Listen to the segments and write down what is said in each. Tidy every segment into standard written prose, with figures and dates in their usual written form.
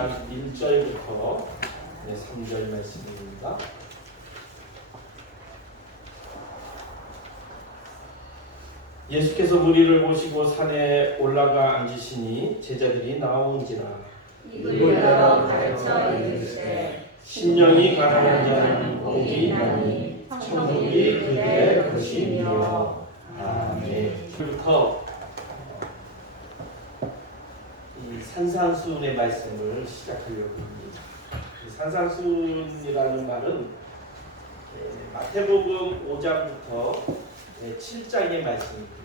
5장 1절부터 3절 말씀입니다. 예수께서 무리를 모시고 산에 올라가 앉으시니 제자들이 나오는지라 입을 열어 가르쳐 이르시되 심령이 가난한 자는 복이 있나니 천국이 그들의 것이니라. 아멘. 부터 이 산상수훈의 말씀을 시작하려고 합니다. 이 산상수훈이라는 말은 마태복음 5장부터 7장의 말씀입니다.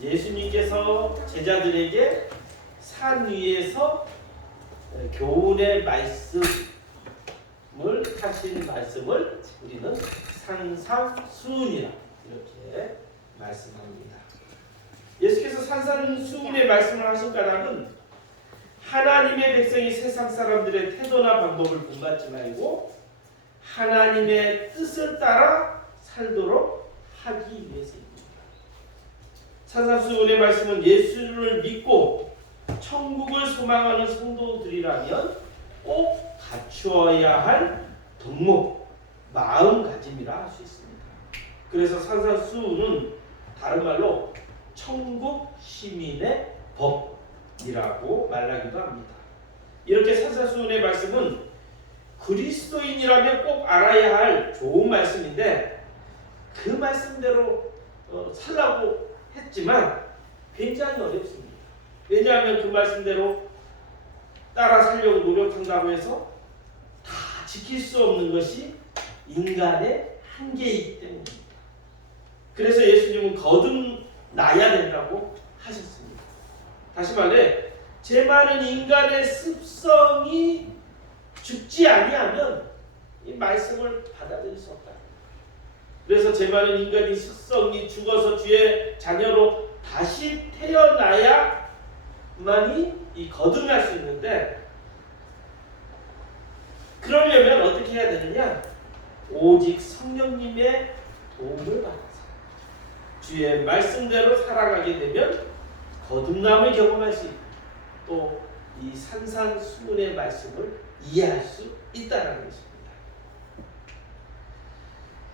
예수님께서 제자들에게 산 위에서 교훈의 말씀을 하신 말씀을 우리는 산상수훈이라 이렇게 말씀합니다. 예수께서 산상수훈의 말씀을 하신 까닭은 하나님의 백성이 세상 사람들의 태도나 방법을 본받지 말고 하나님의 뜻을 따라 살도록 하기 위해서입니다. 산상수훈의 말씀은 예수를 믿고 천국을 소망하는 성도들이라면 꼭 갖추어야 할 덕목, 마음가짐이라 할 수 있습니다. 그래서 산상수훈은 다른 말로 천국 시민의 법이라고 말하기도 합니다. 이렇게 산상수훈의 말씀은 그리스도인이라면 꼭 알아야 할 좋은 말씀인데 그 말씀대로 살라고 했지만 굉장히 어렵습니다. 왜냐하면 그 말씀대로 따라 살려고 노력한다고 해서 다 지킬 수 없는 것이 인간의 한계이기 때문입니다. 그래서 예수님은 거듭나야 된다고 하셨습니다. 다시 말해 제 많은 인간의 습성이 죽지 아니하면 이 말씀을 받아들일 수 없다. 그래서 제 많은 인간의 습성이 죽어서 주의 자녀로 다시 태어나야만이 이 거듭날 수 있는데 그러려면 어떻게 해야 되느냐? 오직 성령님의 도움을 받아서 주의 말씀대로 살아가게 되면 거듭남을 경험할 수 있고 또 이 산상수훈의 말씀을 이해할 수 있다는 것입니다.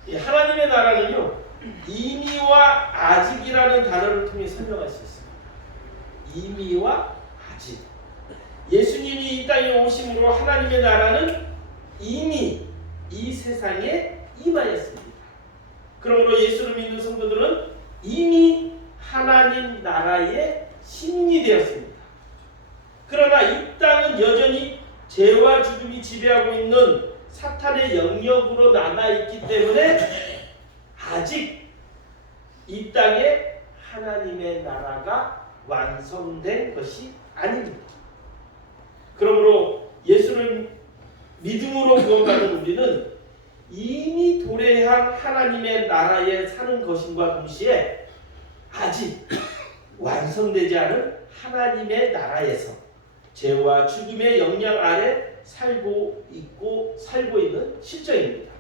이 하나님의 나라는요 이미와 아직이라는 단어를 통해 설명할 수 있습니다. 이미와 아직. 예수님이 이 땅에 오심으로 하나님의 나라는 이미 이 세상에 임하였습니다. 그러므로 예수를 믿는 성도들은 이미 하나님 나라의 시민이 되었습니다. 그러나 이 땅은 여전히 죄와 죽음이 지배하고 있는 사탄의 영역으로 남아있기 때문에 아직 이 땅에 하나님의 나라가 완성된 것이 아닙니다. 그러므로 예수를 믿음으로 구원받은 우리는 이미 도래한 하나님의 나라에 사는 것임과 동시에 아직 완성되지 않은 하나님의 나라에서 죄와 죽음의 영향 아래 살고 있는 실정입니다.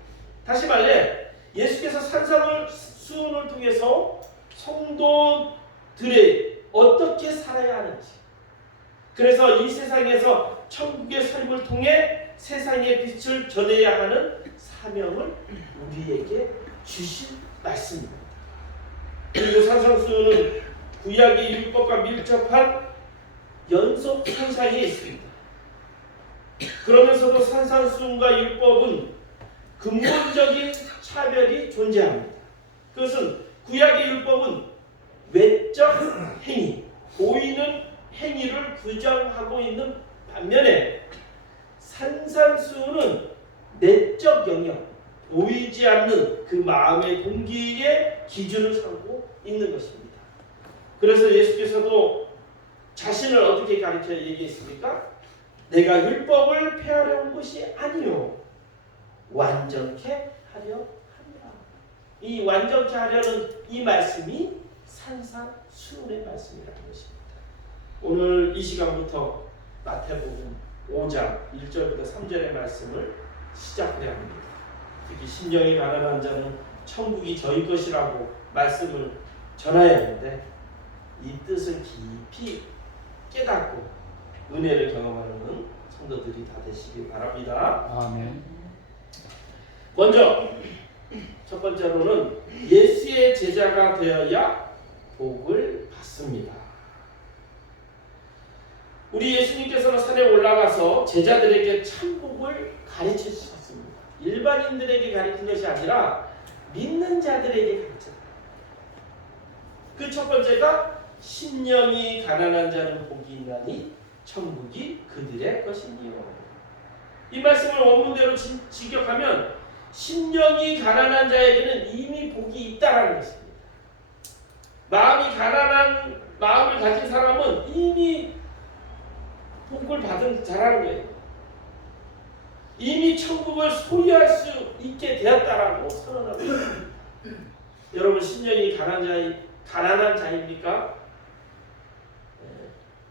다시 말해 예수께서 산상수훈을 통해서 성도들이 어떻게 살아야 하는지, 그래서 이 세상에서 천국의 삶을 통해 세상의 빛을 전해야 하는 사명을 우리에게 주신 말씀입니다. 그리고 산상수훈은 구약의 율법과 밀접한 연속 현상이 있습니다. 그러면서도 산상수훈과 율법은 근본적인 차별이 존재합니다. 그것은 구약의 율법은 외적 행위, 보이는 행위를 규정하고 있는 반면에 산상수훈은 내적 영역, 보이지 않는 그 마음의 동기의 기준을 삼고 있는 것입니다. 그래서 예수께서도 자신을 어떻게 가르쳐 얘기했습니까? 내가 율법을 폐하려 한 것이 아니요 완전케 하려 합니다. 이 완전케 하려는 이 말씀이 산상수훈의 말씀이라는 것입니다. 오늘 이 시간부터 마태복음 5장 1절부터 3절의 말씀을 시작해야 합니다. 특히 심령이 가난한 자는 천국이 저희 것이라고 말씀을 전해야 하는데 이 뜻을 깊이 깨닫고 은혜를 경험하는 성도들이 다 되시기 바랍니다. 아멘. 먼저 첫 번째로는 예수의 제자가 되어야 복을 받습니다. 우리 예수님께서는 산에 올라가서 제자들에게 참복을 가르쳐 주셨습니다. 일반인들에게 가르친 것이 아니라 믿는 자들에게 가르쳤다. 그 첫 번째가 심령이 가난한 자는 복이 있나니 천국이 그들의 것이니요. 이 말씀을 원문대로 직역하면 심령이 가난한 자에게는 이미 복이 있다라는 것입니다. 마음이 가난한 마음을 가진 사람은 이미 복을 받은 자라는 거예요. 이미 천국을 소유할 수 있게 되었다라고 선언하고 있습니다. 여러분 심령이 가난한 자입니까?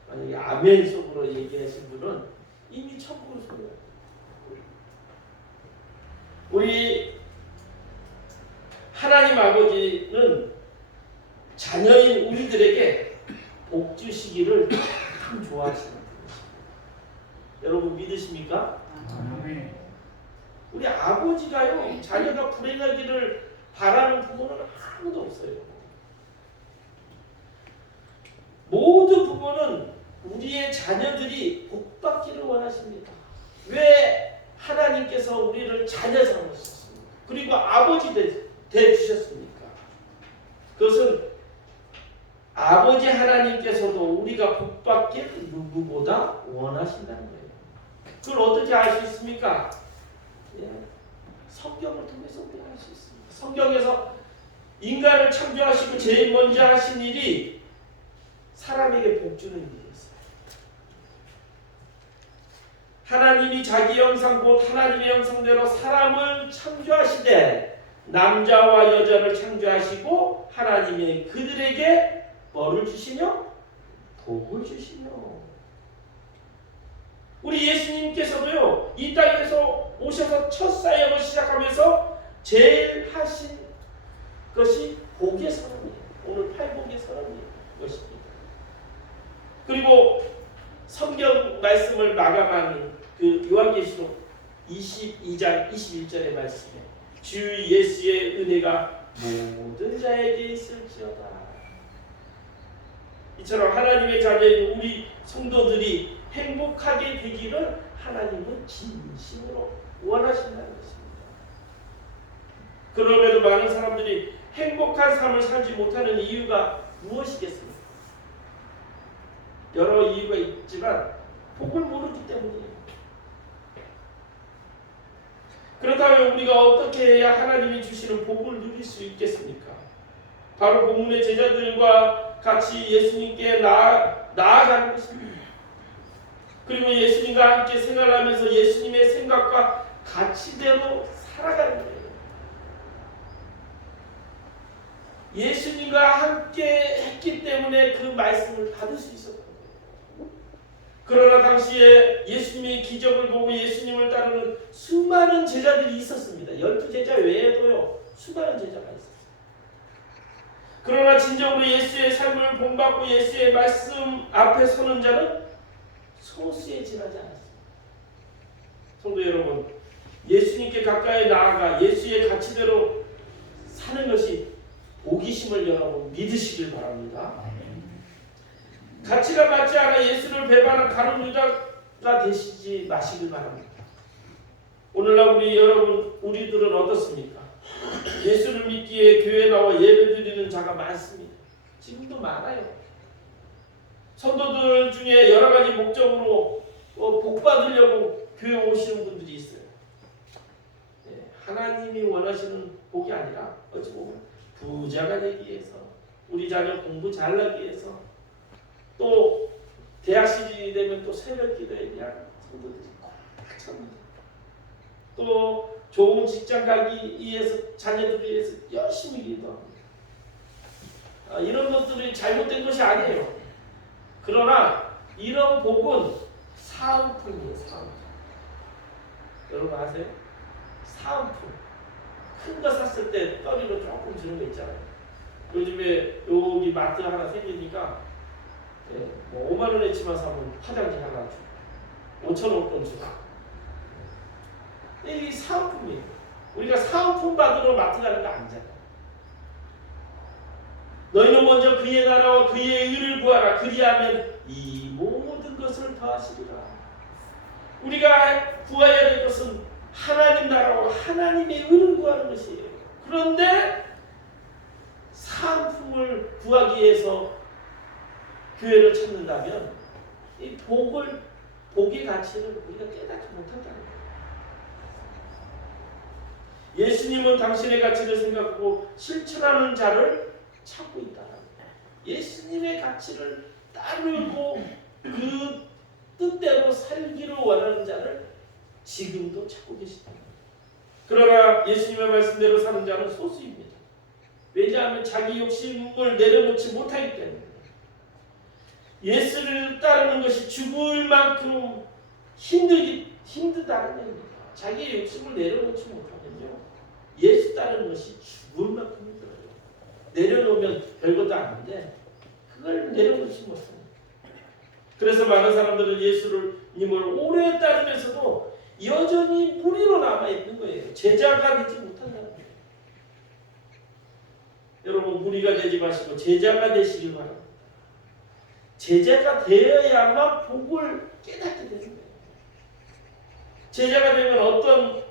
만약에 아멘 속으로 얘기하신 분은 이미 천국을 소유합니다. 우리 하나님 아버지는 자녀인 우리들에게 복 주시기를 참 좋아하시는 분이십니다. 여러분 믿으십니까? 아멘. 우리 아버지가요 자녀가 불행하기를 바라는 부모는 아무도 없어요. 모든 부모는 우리의 자녀들이 복받기를 원하십니다. 왜 하나님께서 우리를 자녀 삼으셨습니까? 그리고 아버지 되주셨습니까? 그것은 아버지 하나님께서도 우리가 복받기를 누구보다 원하신다는 거예요. 그걸 어떻게 알 수 있습니까? 예. 성경을 통해서 우리가 알 수 있습니다. 성경에서 인간을 창조하시고 제일 먼저 하신 일이 사람에게 복 주는 일이었어요. 하나님이 자기 형상 곧 하나님의 형상대로 사람을 창조하시되 남자와 여자를 창조하시고 하나님이 그들에게 뭐를 주시며? 복을 주시며. 우리 예수님께서도요 이 땅에서 오셔서 첫 사역을 시작하면서 제일 하신 것이 복의 선언이에요. 오늘 팔복의 선언이 것입니다. 그리고 성경 말씀을 마감하는 그 요한계시록 22장 21절의 말씀에 주 예수의 은혜가 모든 자에게 있을지어다. 이처럼 하나님의 자녀인 우리 성도들이 행복하게 되기를 하나님은 진심으로 원하신다는 것입니다. 그럼에도 많은 사람들이 행복한 삶을 살지 못하는 이유가 무엇이겠습니까? 여러 이유가 있지만 복을 모르기 때문이에요. 그렇다면 우리가 어떻게 해야 하나님이 주시는 복을 누릴 수 있겠습니까? 바로 본문의 제자들과 같이 예수님께 나아가는 것입니다. 그리고 예수님과 함께 생활하면서 예수님의 생각과 가치대로 살아가는 거예요. 예수님과 함께 했기 때문에 그 말씀을 받을 수 있었던 거예요. 그러나 당시에 예수님의 기적을 보고 예수님을 따르는 수많은 제자들이 있었습니다. 12제자 외에도요 수많은 제자가 있었어요. 그러나 진정으로 예수의 삶을 본받고 예수의 말씀 앞에 서는 자는 소수에 지나지 않았습니다. 성도 여러분, 예수님께 가까이 나아가 예수의 가치대로 사는 것이 복이심을 여러분 믿으시길 바랍니다. 가치가 맞지 않아 예수를 배반한 가룟 유다가 되시지 마시길 바랍니다. 오늘날 우리들은 어떻습니까? 예수를 믿기에 교회에 나와 예배드리는 자가 많습니다. 지금도 많아요. 성도들 중에 여러 가지 목적으로 복 받으려고 교회 오시는 분들이 있어요. 하나님이 원하시는 복이 아니라 어찌 보면 부자가 되기 위해서, 우리 자녀 공부 잘하기 위해서, 또 대학 시즌이 되면 또 새벽 기도에 대한 성도들이 꽉 찹니다. 또 좋은 직장 가기 위해서 자녀들을 위해서 열심히 기도합니다. 이런 것들이 잘못된 것이 아니에요. 그러나 이런 복은 사은품이에요. 사은품. 여러분 아세요? 사은품. 큰 거 샀을 때 떨이로 조금 주는 거 있잖아요. 요즘에 여기 마트 하나 생기니까 뭐 5만 원에 치마 사면 화장지 하나 주고 5,000원 돈 주고 이 사은품이에요. 우리가 사은품 받으러 마트 가는 거 아니잖아. 너희는 먼저 그의 나라와 그의 의를 구하라. 그리하면 이 모든 것을 더하시리라. 우리가 구해야 될 것은 하나님 나라와 하나님의 의를 구하는 것이에요. 그런데 사은품을 구하기 위해서 교회를 찾는다면 이 복의 가치를 우리가 깨닫지 못한다는 거예요. 예수님은 당신의 가치를 생각하고 실천하는 자를 찾고 있다는 거예요. 예수님의 가치를 따르고 그 뜻대로 살기를 원하는 자를 지금도 찾고 계시다. 그러나 예수님의 말씀대로 사는 자는 소수입니다. 왜냐하면 자기 욕심을 내려놓지 못하기 때문에. 예수를 따르는 것이 죽을 만큼 힘들다는 얘기입니다. 자기의 욕심을 내려놓지 못하면요, 예수 따르는 것이 죽을 만큼 힘들어요. 내려놓으면 별것도 아닌데 그걸 내려놓지 못해요. 그래서 많은 사람들은 예수님을 오래 따르면서도 여전히 무리로 남아 있는 거예요. 제자가 되지 못한다는 거예요. 여러분, 무리가 되지 마시고 제자가 되시길 바랍니다. 제자가 되어야만 복을 깨닫게 되는 거예요. 제자가 되면 어떤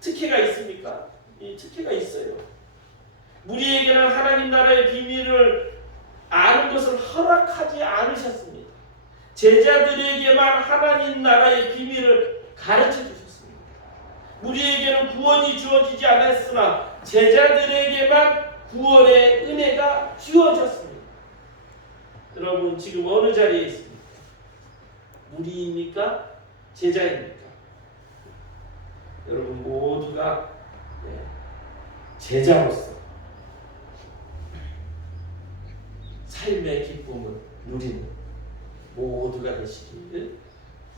특혜가 있습니까? 이 특혜가 있어요. 무리에게는 하나님 나라의 비밀을 아는 것을 허락하지 않으셨습니다. 제자들에게만 하나님 나라의 비밀을 가르쳐 주셨습니다. 무리에게는 구원이 주어지지 않았으나 제자들에게만 구원의 은혜가 주어졌습니다. 여러분, 지금 어느 자리에 있습니까? 무리입니까? 제자입니까? 여러분 모두가 제자로서 삶의 기쁨을 누리는 모두가 되시기를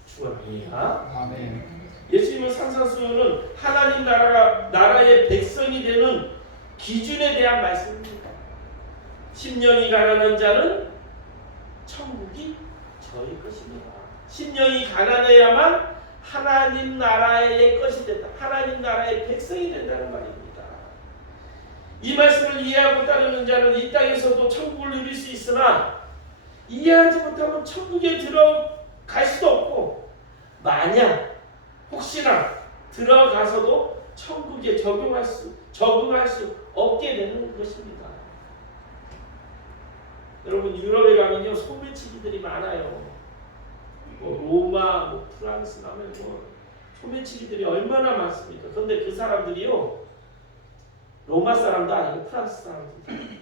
축원합니다. 아멘. 예수님은 산산수훈은 하나님 나라의 백성이 되는 기준에 대한 말씀입니다. 심령이 가난한 자는 천국이 저희 것입니다. 심령이 가난해야만 하나님 나라의 것이 된다. 하나님 나라의 백성이 된다는 말입니다. 이 말씀을 이해하고 따르는 자는 이 땅에서도 천국을 누릴 수 있으나 이해하지 못하면 천국에 들어갈 수도 없고, 만약 혹시나 들어가서도 천국에 적응할 수 없게 되는 것입니다. 여러분, 유럽에 가면요 소매치기들이 많아요. 로마, 프랑스 가면 소매치기들이 얼마나 많습니까? 그런데 그 사람들이요, 로마 사람도 아니고 프랑스 사람들.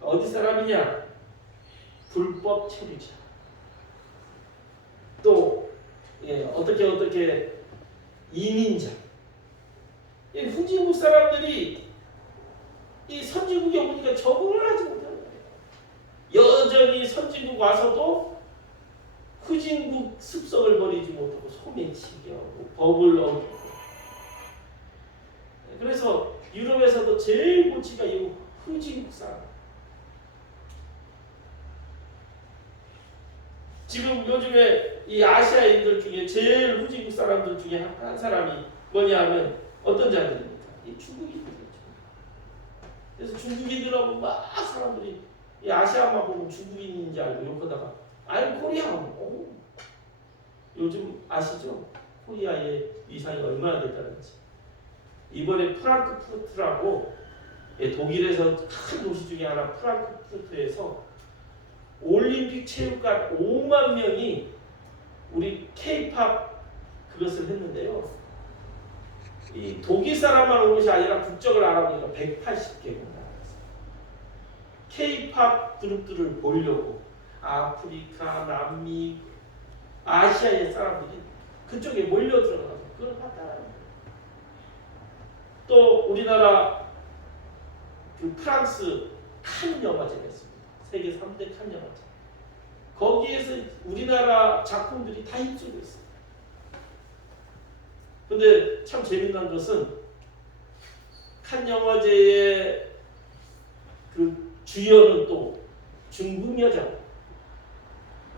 어디 사람이냐? 불법 체류자. 또 어떻게 이민자. 후진국 사람들이 이 선진국에 오니까 적응을 하지 못하는 거예요. 여전히 선진국 와서도 후진국 습성을 버리지 못하고 소매치기하고 법을 어기고. 그래서 유럽에서도 제일 고치가 이 후진국 사람. 지금 요즘에 이 아시아인들 중에 제일 후진국 사람들 중에 한 사람이 뭐냐 하면 어떤 자들입니까? 이 중국인들이죠. 그래서 중국인들하고 막 사람들이 이 아시아만 보면 중국인인지 알고 욕하다가 아이 코리아. 요즘 아시죠? 코리아의 위상이 얼마나 됐다는지. 이번에 프랑크푸르트라고 독일에서 큰 도시 중에 하나 프랑크푸르트에서 올림픽 체육관 5만 명이 우리 K-팝 그것을 했는데요. 이 독일 사람만 온 것이 아니라 국적을 알아보니까 180개국 나라에서 K-팝 그룹들을 보려고 아프리카, 남미, 아시아의 사람들이 그쪽에 몰려 들어가서 그걸 봤다는 거예요. 또 우리나라 그 프랑스 칸 영화제가 있습니다. 세계 3대 칸 영화제. 거기에서 우리나라 작품들이 다 입수고 있어요. 근데 참 재미난 것은 칸 영화제의 그 주연은 또 중국 여자.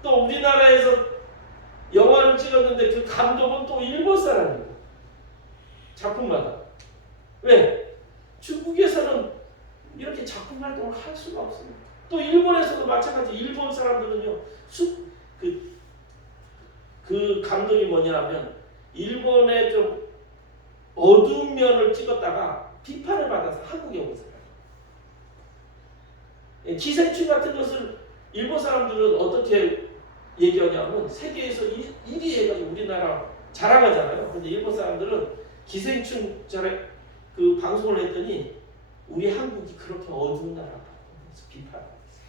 또 우리나라에서 영화를 찍었는데 그 감독은 또 일본 사람이에요. 작품마다. 왜? 중국에서는 이렇게 작품 활동을 할 수가 없습니다. 또 일본에서도 마찬가지. 일본 사람들은요, 그 감독이 뭐냐 하면 일본의 좀 어두운 면을 찍었다가 비판을 받아서 한국에 온 사람. 기생충 같은 것을 일본 사람들은 어떻게 얘기하냐면 세계에서 1위 해가지고 우리나라 자랑하잖아요. 근데 일본 사람들은 기생충 그 방송을 했더니 우리 한국이 그렇게 어두운 나라라고 비판하고 있어요.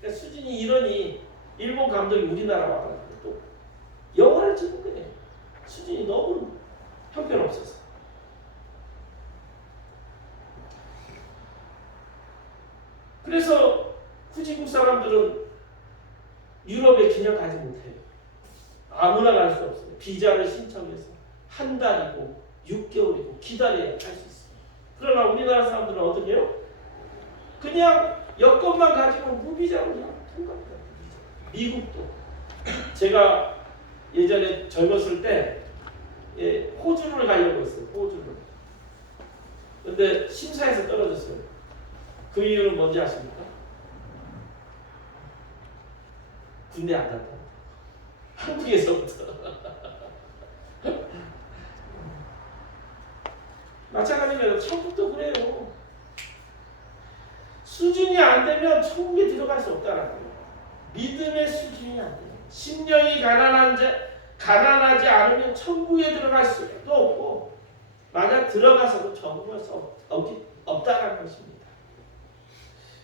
그러니까 수준이 이러니 일본 감독이 우리나라 와가지고 또 영화를 찍은 거예요. 수준이 너무 형편없었어. 그래서 후진국 사람들은 유럽에 그냥 가지 못해요. 아무나 갈 수 없어요. 비자를 신청해서 한 달이고 6개월이고 기다려야 갈 수 있어요. 그러나 우리나라 사람들은 어떻게 해요? 그냥 여권만 가지고 무비자로 그냥 통과합니다. 미국도. 제가 예전에 젊었을 때 호주를 가려고 했어요. 호주를. 근데 심사에서 떨어졌어요. 그 이유는 뭔지 아십니까? 군대 안 갔다. 한국에서부터. 마찬가지입니다. 천국도 그래요. 수준이 안 되면 천국에 들어갈 수 없다는 거예요. 믿음의 수준이 안 돼요. 심령이 가난하지 않으면 천국에 들어갈 수도 없고, 만약 들어가서도 천국을 없다는 것입니다.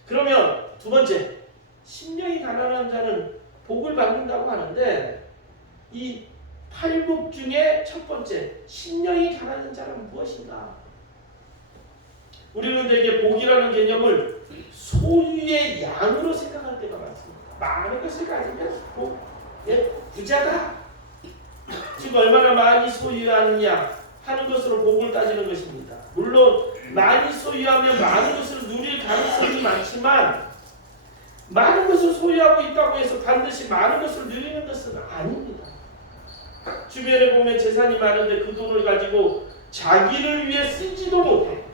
그러면 두 번째, 심령이 가난한 자는 복을 받는다고 하는데, 이 팔복 중에 첫 번째, 심령이 가난한 자는 무엇인가? 우리는 되게 복이라는 개념을 소유의 양으로 생각할 때가 많습니다. 많은 것을 가지면 부자다. 즉 얼마나 많이 소유하느냐 하는 것으로 복을 따지는 것입니다. 물론 많이 소유하면 많은 것을 누릴 가능성이 많지만 많은 것을 소유하고 있다고 해서 반드시 많은 것을 누리는 것은 아닙니다. 주변에 보면 재산이 많은데 그 돈을 가지고 자기를 위해 쓰지도 못해.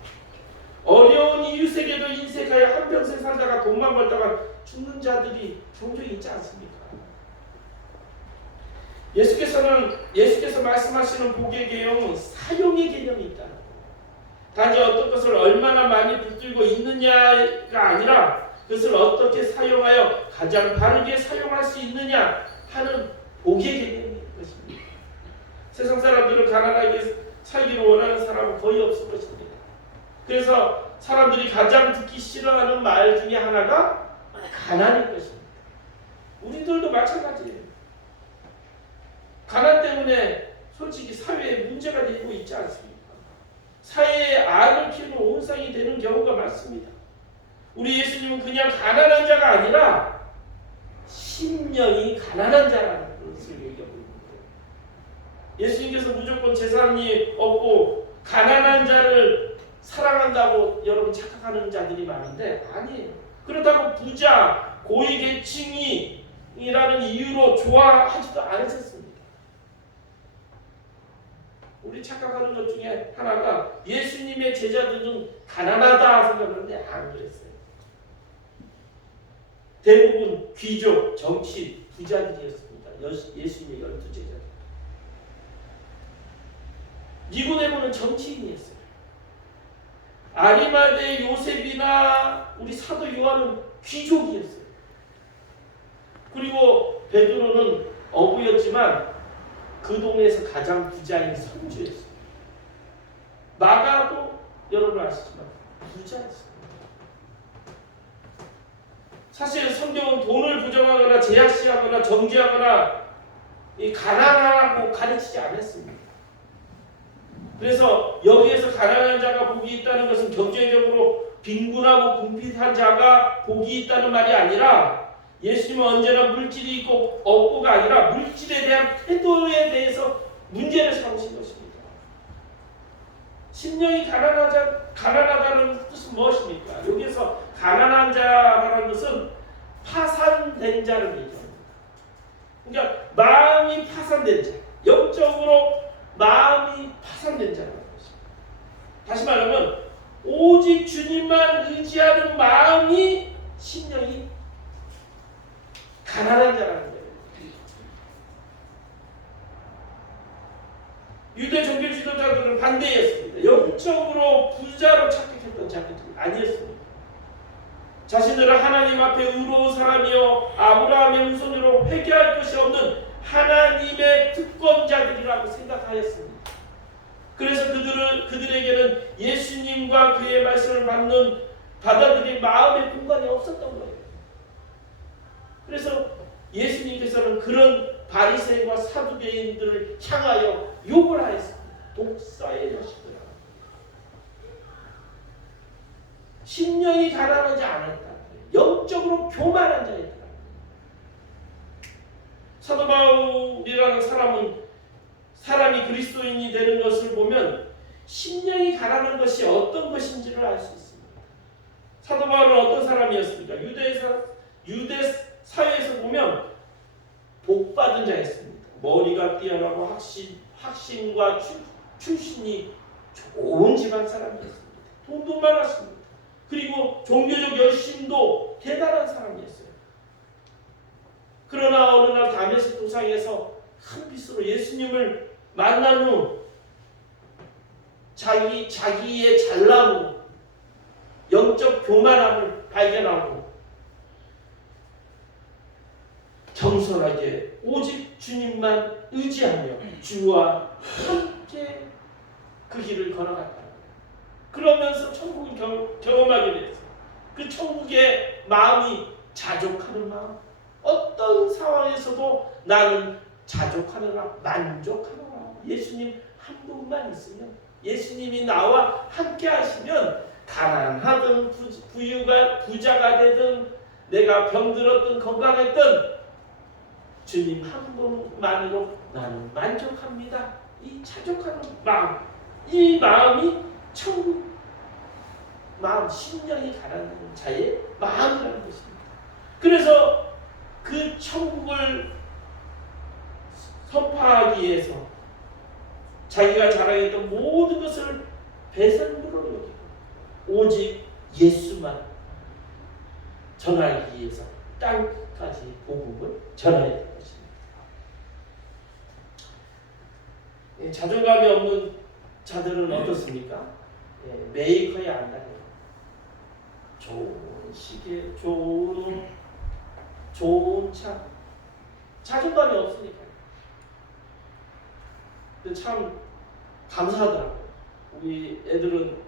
어려운 이웃에게도 인색하여 한평생 살다가 돈만 벌다가 죽는 자들이 종종 있지 않습니까? 예수께서 말씀하시는 복의 개념은 사용의 개념이 있다. 단지 어떤 것을 얼마나 많이 붙들고 있느냐가 아니라 그것을 어떻게 사용하여 가장 바르게 사용할 수 있느냐 하는 복의 개념인 것입니다. 세상 사람들은 가난하게 살기를 원하는 사람은 거의 없을 것입니다. 그래서 사람들이 가장 듣기 싫어하는 말 중에 하나가 가난일 것입니다. 우리들도 마찬가지예요. 가난 때문에 솔직히 사회에 문제가 되고 있지 않습니까? 사회에 악을 키우는 온상이 되는 경우가 많습니다. 우리 예수님은 그냥 가난한 자가 아니라 심령이 가난한 자라는 것을 얘기하고 있는 거예요. 예수님께서 무조건 재산이 없고 가난한 자를 사랑한다고 여러분 착각하는 자들이 많은데 아니에요. 그렇다고 부자, 고위계층이라는 이유로 좋아하지도 않으셨습니다. 우리 착각하는 것 중에 하나가 예수님의 제자들은 가난하다 생각하는데 안 그랬어요. 대부분 귀족, 정치, 부자들이었습니다. 예수님의 12제자. 니고데모는 정치인이었어요. 아리마대 요셉이나 우리 사도 요한은 귀족이었어요. 그리고 베드로는 어부였지만 그 동네에서 가장 부자인 선주였어요. 마가도 여러분 아시지만 부자였어요. 사실 성경은 돈을 부정하거나 제약시하거나 정죄하거나 가난하라고 가르치지 않았습니다. 그래서 여기에서 가난한 자가 복이 있다는 것은 경제적으로 빈곤하고 궁핍한 자가 복이 있다는 말이 아니라 예수님은 언제나 물질이 있고 없고가 아니라 물질에 대한 태도에 대해서 문제를 삼으신 것입니다. 심령이 가난하다는 뜻은 무엇입니까? 여기에서 가난한 자라는 것은 파산된 자를 얘기합니다. 그러니까 마음이 파산된 자, 영적으로 마음이 파산된 자라는 것입니다. 다시 말하면 오직 주님만 의지하는 마음이 심령이 가난한 자라는 거예요. 유대 종교 지도자들은 반대였습니다. 영적으로 부자로 착각했던 자들이 아니었습니다. 자신들은 하나님 앞에 의로운 사람이요 아브라함의 후손으로 회개할 것이 없는 하나님의 특권자들이라고 생각하였습니다. 그래서 그들에게는 예수님과 그의 말씀을 받아들일 마음의 공간이 없었던 거예요. 그래서 예수님께서는 그런 바리새인과 사두개인들을 향하여 욕을 하였습니다. 독사의 자식들아. 심령이 가난하지 않았다. 영적으로 교만한 자였다. 사도 바울이라는 사람이 그리스도인이 되는 것을 보면 심령이 가난한 것이 어떤 것인지를 알 수 있습니다. 사도 바울은 어떤 사람이었습니까? 유대 사회에서 보면 복받은 자였습니다. 머리가 뛰어나고 학신과 출신이 좋은 집안 사람이었습니다. 돈도 많았습니다. 그리고 종교적 열심도 대단한 사람이었어요. 그러나 어느 날 다메섹 도상에서 큰 빛으로 예수님을 만난 후 자기의 잘남으로 영적 교만함을 발견하고 겸손하게 오직 주님만 의지하며 주와 함께 그 길을 걸어갔다. 그러면서 천국을 경험하게 됐어요. 그 천국의 마음이 자족하는 마음. 어떤 상황에서도 나는 자족하느라 만족하느라 예수님 한 분만 있으면 예수님이 나와 함께 하시면 가난하든 부자가 되든 내가 병들었든 건강했든 주님 한 분만으로 나는 만족합니다. 이 자족하는 마음, 이 마음이 천국 마음, 심령이 가난한 자의 마음이라는 것입니다. 그래서 그 천국을 선포하기 위해서 자기가 자랑했던 모든 것을 배설물로 여기고 오직 예수만 전하기 위해서 땅까지 복음을 전해야 되는 것입니다. 자존감이 없는 자들은 어떻습니까? 메이커에 안다해요. 좋은 시계, 좋은 차, 자존감이 없으니까요. 근데 참 감사하더라고요. 우리 애들은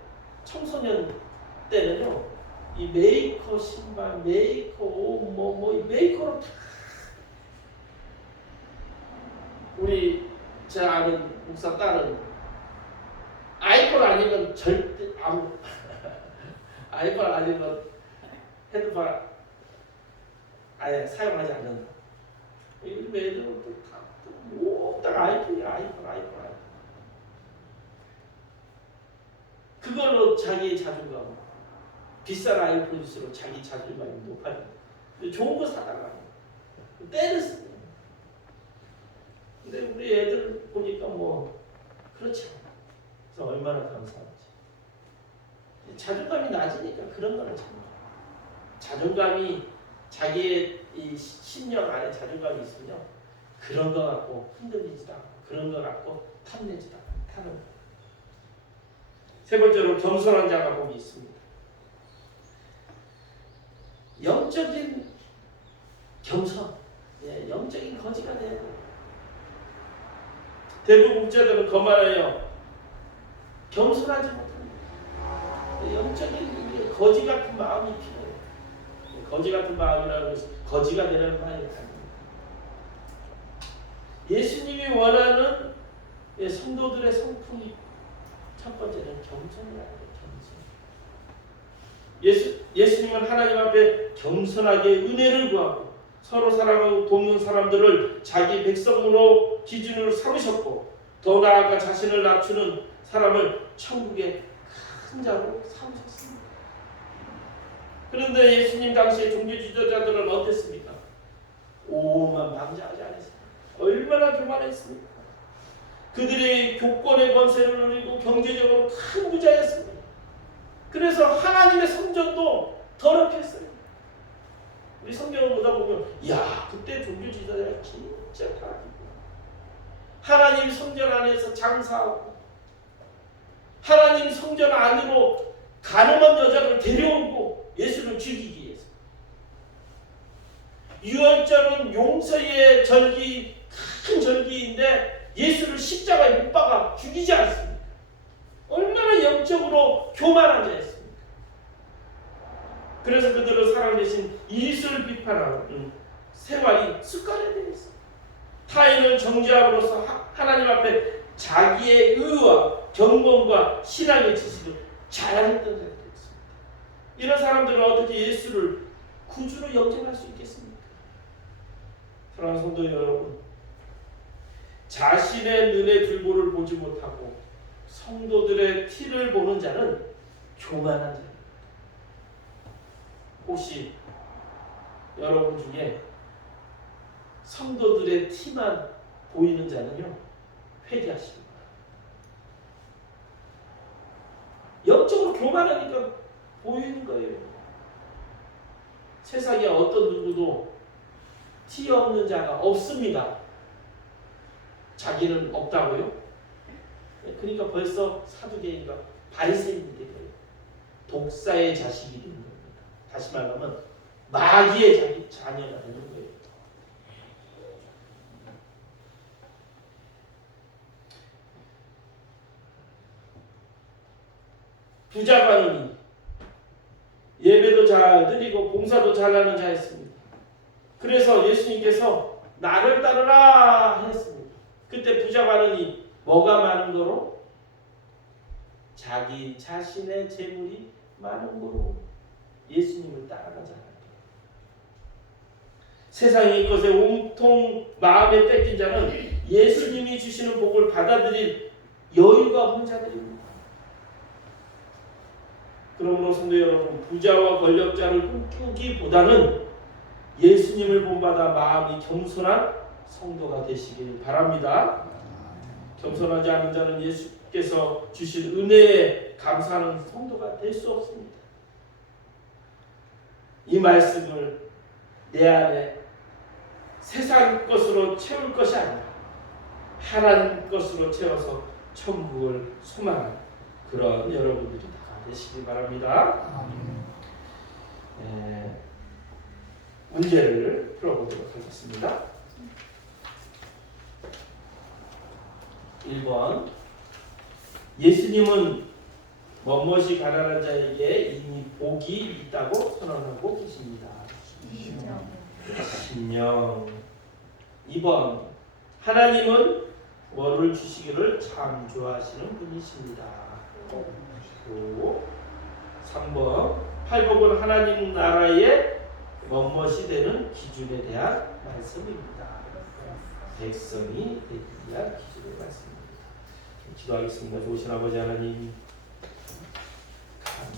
청소년 때는요, 이 메이커 신발, 메이커 옷, 이 메이커로 다 우리 제 아는 목사 딸은 아이폰 아니면 절대 아이폰 아니면 핸드폰 아예 사용하지 않는다. 요즘 애들은 다 아이폰이야, 아이폰. 그걸로 자기의 자존감, 비싼 아이폰일수록 자기 자존감이 높아요. 좋은 거 사다가 때를 쓰네. 근데 우리 애들 보니까 그렇지 않아. 그래서 얼마나 감사하지. 자존감이 낮으니까 그런 거를 참아. 자존감이 자기의 이 심령 안에 자존감이 있으면 그런 거 갖고 흔들리지도 않고 그런 거 갖고 탐내지도 않고 타는 거. 세 번째로 겸손한 자가 복이 있습니다. 영적인 겸손, 영적인 거지가 돼야 돼요. 대부분 목자들은 거만하여 겸손하지 못합니다. 영적인 거지 같은 마음이 필요해요. 거지 같은 마음이라는 것은 거지가 되는 마음이 아닙니다. 예수님이 원하는 성도들의 성품이 첫 번째는 겸손이라는 거예요. 예수님은 하나님 앞에 겸손하게 은혜를 구하고 서로 사랑하고 돕는 사람들을 자기 백성으로 기준으로 삼으셨고 더 나아가 자신을 낮추는 사람을 천국의 큰 자로 삼으셨습니다. 그런데 예수님 당시의 종교 지도자들은 어땠습니까? 오만 방자하지 않았습니다. 얼마나 교만했습니까? 그들이 교권의 권세를 누리고 경제적으로 큰 부자였습니다. 그래서 하나님의 성전도 더럽혔어요. 우리 성경을 보다 보면 야 그때 종교 지도자가 진짜 타락했구나. 하나님 성전 안에서 장사하고 하나님 성전 안으로 가늠한 여자를 데려오고 예수를 죽이기 위해서 유월절은 용서의 절기 큰 절기인데 예수를 십자가에 못 박아 죽이지 않습니까? 얼마나 영적으로 교만한 자였습니까? 그래서 그들을 살아계신 이슬을 비판하는 생활이 습관화되었습니다. 타인을 정죄함으로써 하나님 앞에 자기의 의와 경건과 신앙의 지식을 자랑했던 자들이었습니다. 이런 사람들은 어떻게 예수를 구주로 영접할 수 있겠습니까? 사랑하는 성도 여러분, 자신의 눈의 들보를 보지 못하고 성도들의 티를 보는 자는 교만한 자입니다. 혹시 여러분 중에 성도들의 티만 보이는 자는요, 회개하십니다. 영적으로 교만하니까 보이는 거예요. 세상에 어떤 누구도 티 없는 자가 없습니다. 자기는 없다고요? 그러니까 벌써 사두개인가 바리새인이 된 거예요. 독사의 자식이 되는 겁니다. 다시 말하면 마귀의 자기 자녀가 되는 거예요. 부자가 하느니 예배도 잘 드리고 봉사도 잘하는 자였습니다. 그래서 예수님께서 나를 따르라 했습니다. 그때 부자가 하느니 뭐가 많은 거로? 자기 자신의 재물이 많은 거로 예수님을 따라가자. 세상의 것에 온통 마음에 뺏긴 자는 예수님이 주시는 복을 받아들일 여유가 없는 자들입니다. 그러므로 성도 여러분, 부자와 권력자를 꿈꾸기보다는 예수님을 본받아 마음이 겸손한 성도가 되시길 바랍니다. 겸손하지 않은 자는 예수께서 주신 은혜에 감사하는 성도가 될 수 없습니다. 이 말씀을 내 안에 세상 것으로 채울 것이 아니라 하나님 것으로 채워서 천국을 소망하는 그런 여러분들이 다 되시기 바랍니다. 문제를 풀어보도록 하겠습니다. 1번, 예수님은 뭐뭇이 가난한 자에게 이미 복이 있다고 선언하고 계십니다. 신명. 2번, 하나님은 뭐를 주시기를 참 좋아하시는 분이십니다. 3번, 팔복은 하나님 나라의 뭐뭇이 되는 기준에 대한 말씀입니다. 백성이 되기 위한 기준의 말씀입니다. 기도하겠습니다. 좋으신 아버지 하나님,